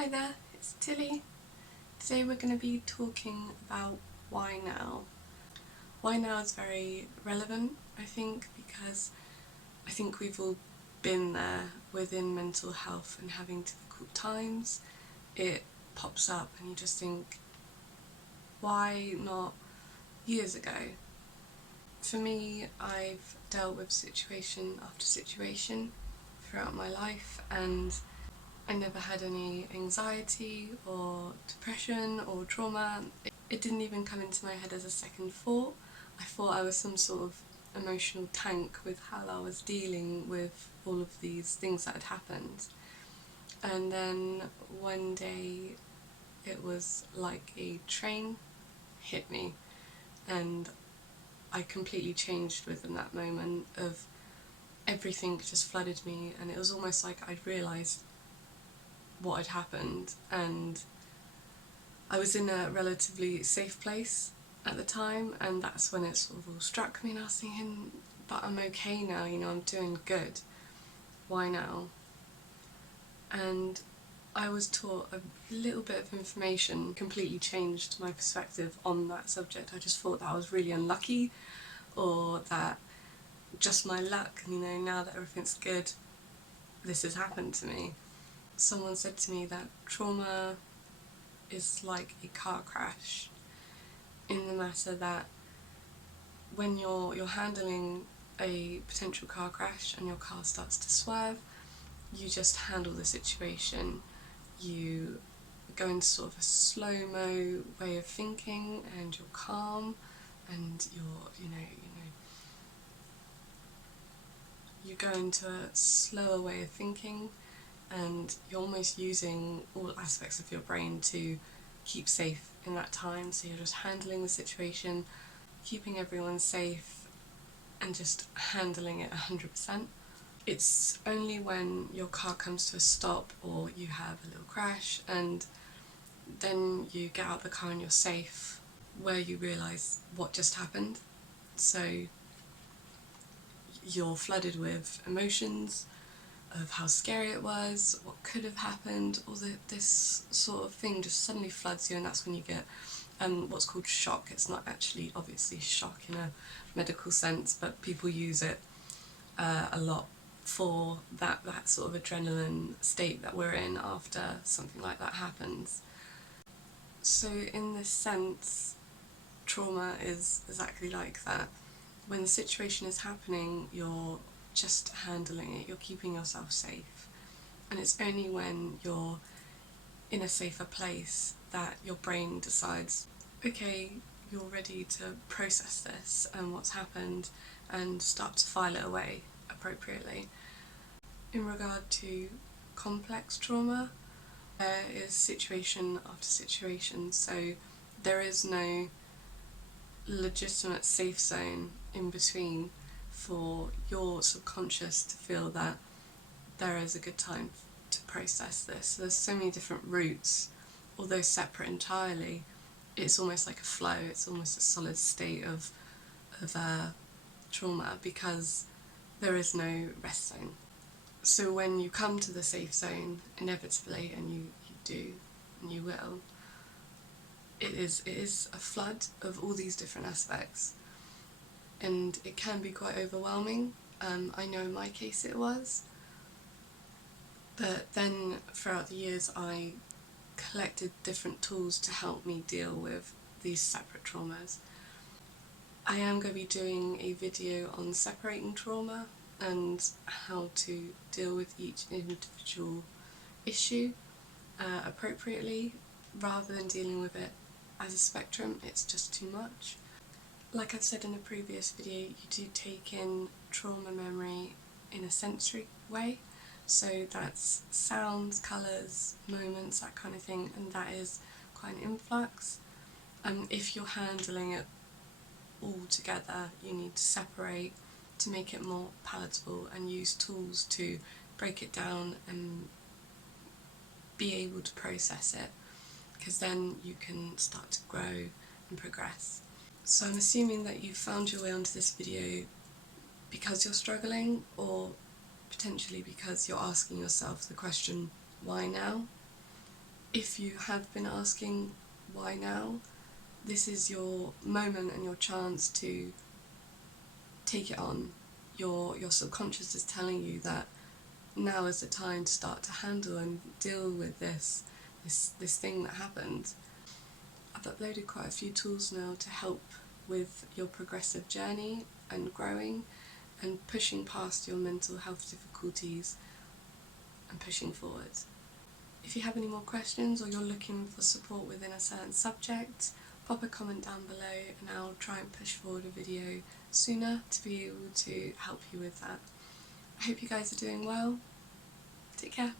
Hi there, it's Tilly. Today we're going to be talking about why now. Why now is very relevant, I think, because I think we've all been there within mental health and having difficult times. It pops up and you just think, why not years ago? For me, I've dealt with situation after situation throughout my life, and I never had any anxiety or depression or trauma. It didn't even come into my head as a second thought. I thought I was some sort of emotional tank with how I was dealing with all of these things that had happened. And then one day it was like a train hit me, and I completely changed within that moment. Of everything just flooded me, and it was almost like I'd realised what had happened, and I was in a relatively safe place at the time, and that's when it sort of all struck me, and I was thinking, but I'm okay now, I'm doing good, why now? And I was taught a little bit of information, completely changed my perspective on that subject. I just thought that I was really unlucky, or that just my luck, now that everything's good, this has happened to me. Someone said to me that trauma is like a car crash, in the matter that when you're handling a potential car crash and your car starts to swerve, you just handle the situation. You go into sort of a slow-mo way of thinking, and you're calm, and you go into a slower way of thinking, and you're almost using all aspects of your brain to keep safe in that time. So you're just handling the situation, keeping everyone safe, and just handling it 100%. It's only when your car comes to a stop or you have a little crash and then you get out of the car and you're safe, where you realise what just happened. So you're flooded with emotions of how scary it was, what could have happened, all this sort of thing just suddenly floods you, and that's when you get what's called shock. It's not actually obviously shock in a medical sense, but people use it a lot for that sort of adrenaline state that we're in after something like that happens. So in this sense, trauma is exactly like that. When the situation is happening, you're just handling it, you're keeping yourself safe. And it's only when you're in a safer place that your brain decides, okay, you're ready to process this and what's happened and start to file it away appropriately. In regard to complex trauma, there is situation after situation, so there is no legitimate safe zone in between for your subconscious to feel that there is a good time to process this. So there's so many different routes, although separate entirely. It's almost like a flow, it's almost a solid state of trauma, because there is no rest zone. So when you come to the safe zone, inevitably, and you do, and you will, it is a flood of all these different aspects, and it can be quite overwhelming. I know in my case it was, but then throughout the years I collected different tools to help me deal with these separate traumas. I am going to be doing a video on separating trauma and how to deal with each individual issue appropriately, rather than dealing with it as a spectrum. It's just too much. Like I've said in a previous video, you do take in trauma memory in a sensory way, so that's sounds, colours, moments, that kind of thing, and that is quite an influx. If you're handling it all together, you need to separate to make it more palatable and use tools to break it down and be able to process it, because then you can start to grow and progress. So I'm assuming that you've found your way onto this video because you're struggling, or potentially because you're asking yourself the question, why now? if you have been asking why now, this is your moment and your chance to take it on. Your subconscious is telling you that now is the time to start to handle and deal with this thing that happened. I've uploaded quite a few tools now to help with your progressive journey and growing and pushing past your mental health difficulties and pushing forward. If you have any more questions or you're looking for support within a certain subject, pop a comment down below and I'll try and push forward a video sooner to be able to help you with that. I hope you guys are doing well. Take care.